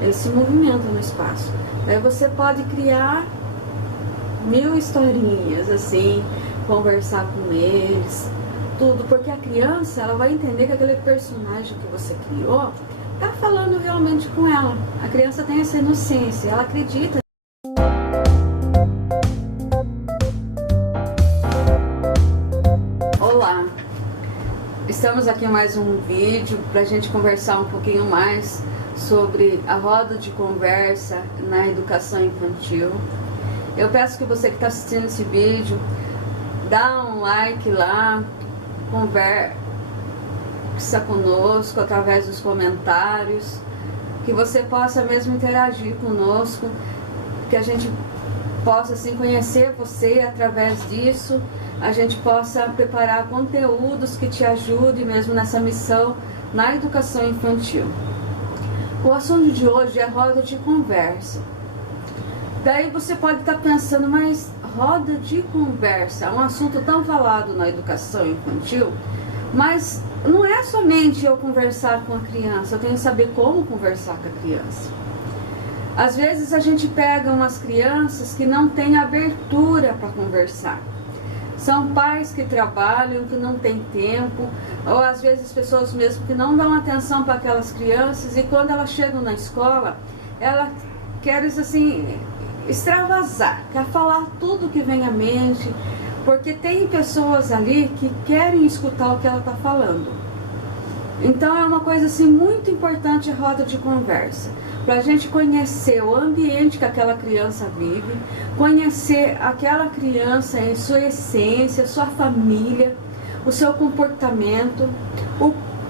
eles se movimentam no espaço. Aí você pode criar 1000 historinhas, assim, conversar com eles, tudo, porque a criança, ela vai entender que aquele personagem que você criou tá falando realmente com ela. A criança tem essa inocência, ela acredita. Olá, estamos aqui em mais um vídeo para a gente conversar um pouquinho mais sobre a roda de conversa na educação infantil. Eu peço que você que está assistindo esse vídeo, dá um like lá, conversa conosco através dos comentários, que você possa mesmo interagir conosco, que a gente possa assim conhecer você através disso, a gente possa preparar conteúdos que te ajudem mesmo nessa missão na educação infantil. O assunto de hoje é roda de conversa. Daí você pode estar pensando, mas roda de conversa é um assunto tão falado na educação infantil, mas não é somente eu conversar com a criança, eu tenho que saber como conversar com a criança. Às vezes a gente pega umas crianças que não têm abertura para conversar. São pais que trabalham, que não têm tempo, ou às vezes pessoas mesmo que não dão atenção para aquelas crianças, e quando elas chegam na escola, elas querem assim, extravasar, quer falar tudo que vem à mente, porque tem pessoas ali que querem escutar o que ela está falando. Então é uma coisa assim muito importante a roda de conversa, para a gente conhecer o ambiente que aquela criança vive, conhecer aquela criança em sua essência, sua família, o seu comportamento,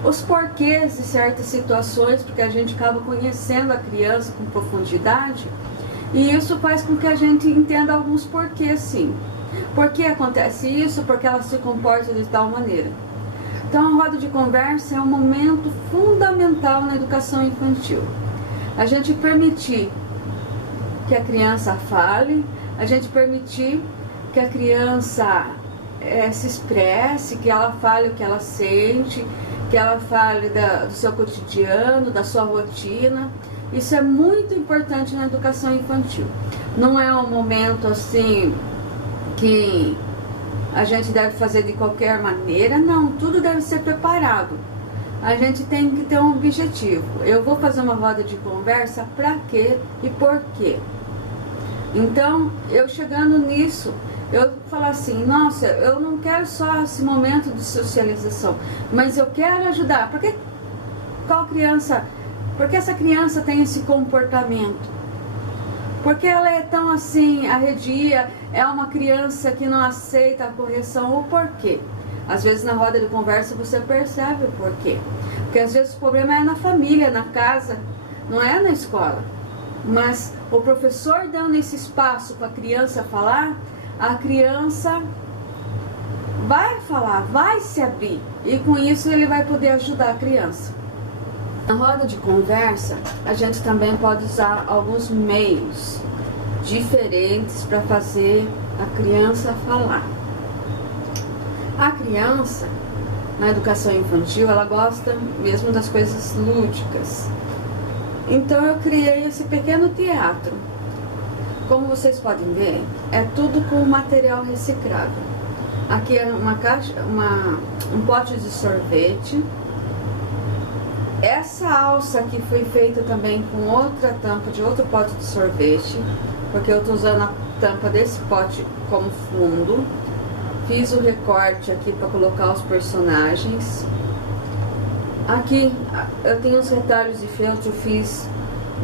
os porquês de certas situações, porque a gente acaba conhecendo a criança com profundidade, e isso faz com que a gente entenda alguns porquês, sim. Por que acontece isso? Porque ela se comporta de tal maneira. Então a roda de conversa é um momento fundamental na educação infantil. A gente permitir que a criança fale, a gente permitir que a criança se expresse, que ela fale o que ela sente, que ela fale do seu cotidiano, da sua rotina. Isso é muito importante na educação infantil. Não é um momento assim que a gente deve fazer de qualquer maneira, não, tudo deve ser preparado. A gente tem que ter um objetivo. Eu vou fazer uma roda de conversa para quê e por quê? Então, eu chegando nisso, eu falar assim, nossa, eu não quero só esse momento de socialização, mas eu quero ajudar. Porque essa criança tem esse comportamento? Porque ela é tão assim, arredia, é uma criança que não aceita a correção, o porquê? Às vezes na roda de conversa você percebe o porquê. Porque às vezes o problema é na família, na casa, não é na escola. Mas o professor dando esse espaço para a criança falar, a criança vai falar, vai se abrir. E com isso ele vai poder ajudar a criança. Na roda de conversa, a gente também pode usar alguns meios diferentes para fazer a criança falar. A criança, na educação infantil, ela gosta mesmo das coisas lúdicas. Então eu criei esse pequeno teatro. Como vocês podem ver, é tudo com material reciclável. Aqui é uma caixa, um pote de sorvete. Essa alça aqui foi feita também com outra tampa de outro pote de sorvete, porque eu estou usando a tampa desse pote como fundo. Fiz o recorte aqui para colocar os personagens. Aqui eu tenho os retalhos de feltro, fiz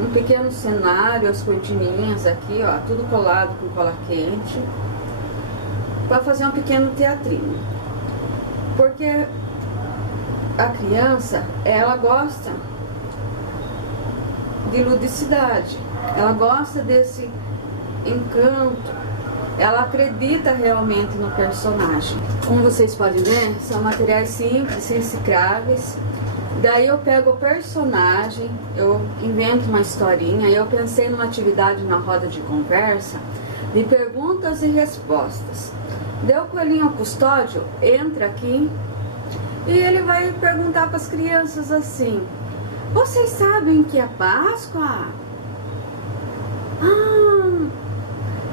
um pequeno cenário, as cortininhas aqui, ó, tudo colado com cola quente, para fazer um pequeno teatrinho. Porque a criança, ela gosta de ludicidade, ela gosta desse encanto, ela acredita realmente no personagem. Como vocês podem ver, são materiais simples, recicláveis. Daí eu pego o personagem, eu invento uma historinha, eu pensei numa atividade na roda de conversa, de perguntas e respostas. Daí o coelhinho custódio entra aqui, e ele vai perguntar para as crianças assim, Vocês sabem que é Páscoa? Ah,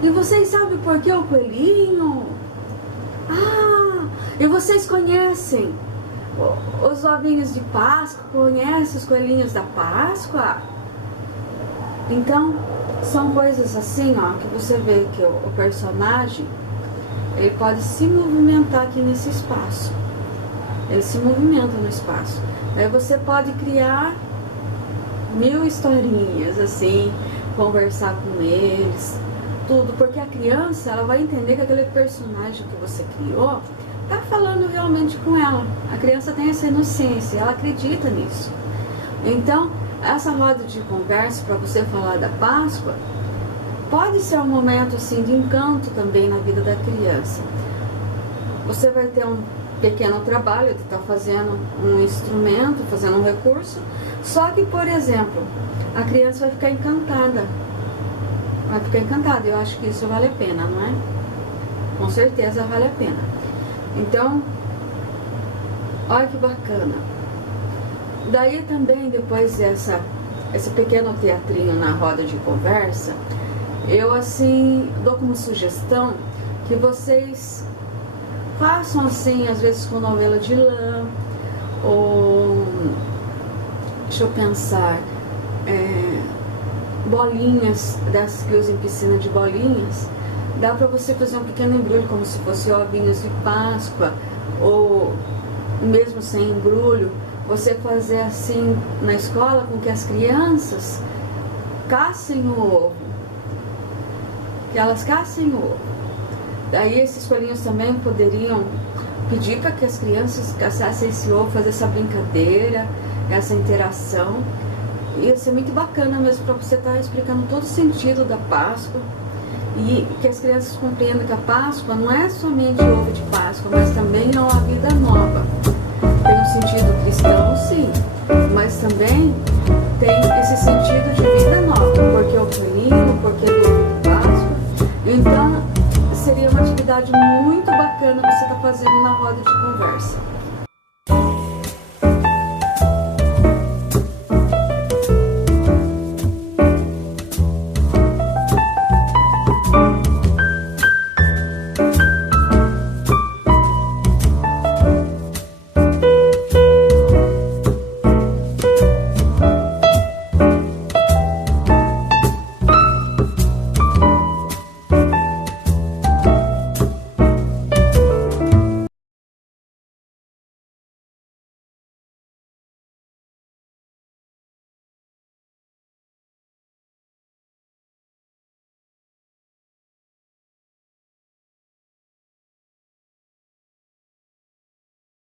e vocês sabem por que o coelhinho? Ah, e vocês conhecem os ovinhos de Páscoa? Conhecem os coelhinhos da Páscoa? Então, são coisas assim, ó, que você vê que o personagem, ele pode se movimentar aqui nesse espaço. Ele se movimenta no espaço. Aí você pode criar 1000 historinhas, assim, conversar com eles, tudo, porque a criança, ela vai entender que aquele personagem que você criou tá falando realmente com ela. A criança tem essa inocência, ela acredita nisso. Então, essa roda de conversa para você falar da Páscoa pode ser um momento assim de encanto também na vida da criança. Você vai ter um pequeno trabalho de estar fazendo um instrumento, fazendo um recurso, só que, por exemplo, a criança vai ficar encantada. Vai ficar encantada. Eu acho que isso vale a pena, não é? Com certeza vale a pena. Então, olha que bacana. Daí também, depois esse pequeno teatrinho na roda de conversa, eu assim dou como sugestão que vocês façam assim, às vezes com novela de lã, ou deixa eu pensar, bolinhas dessas que usam em piscina de bolinhas. Dá para você fazer um pequeno embrulho como se fosse ovinhos de Páscoa, ou mesmo sem embrulho, você fazer assim na escola com que as crianças caçem o ovo, que elas caçem o ovo. Daí esses coelhinhos também poderiam pedir para que as crianças caçassem esse ovo, fazer essa brincadeira, essa interação. Ia ser muito bacana mesmo para você estar explicando todo o sentido da Páscoa e que as crianças compreendam que a Páscoa não é somente o ovo de Páscoa, mas também é uma vida nova. Tem um sentido cristão, sim, mas também tem esse sentido de vida nova, porque o coelhinho, porque é do ovo de Páscoa. Então, seria uma atividade muito bacana você estar fazendo na roda de conversa.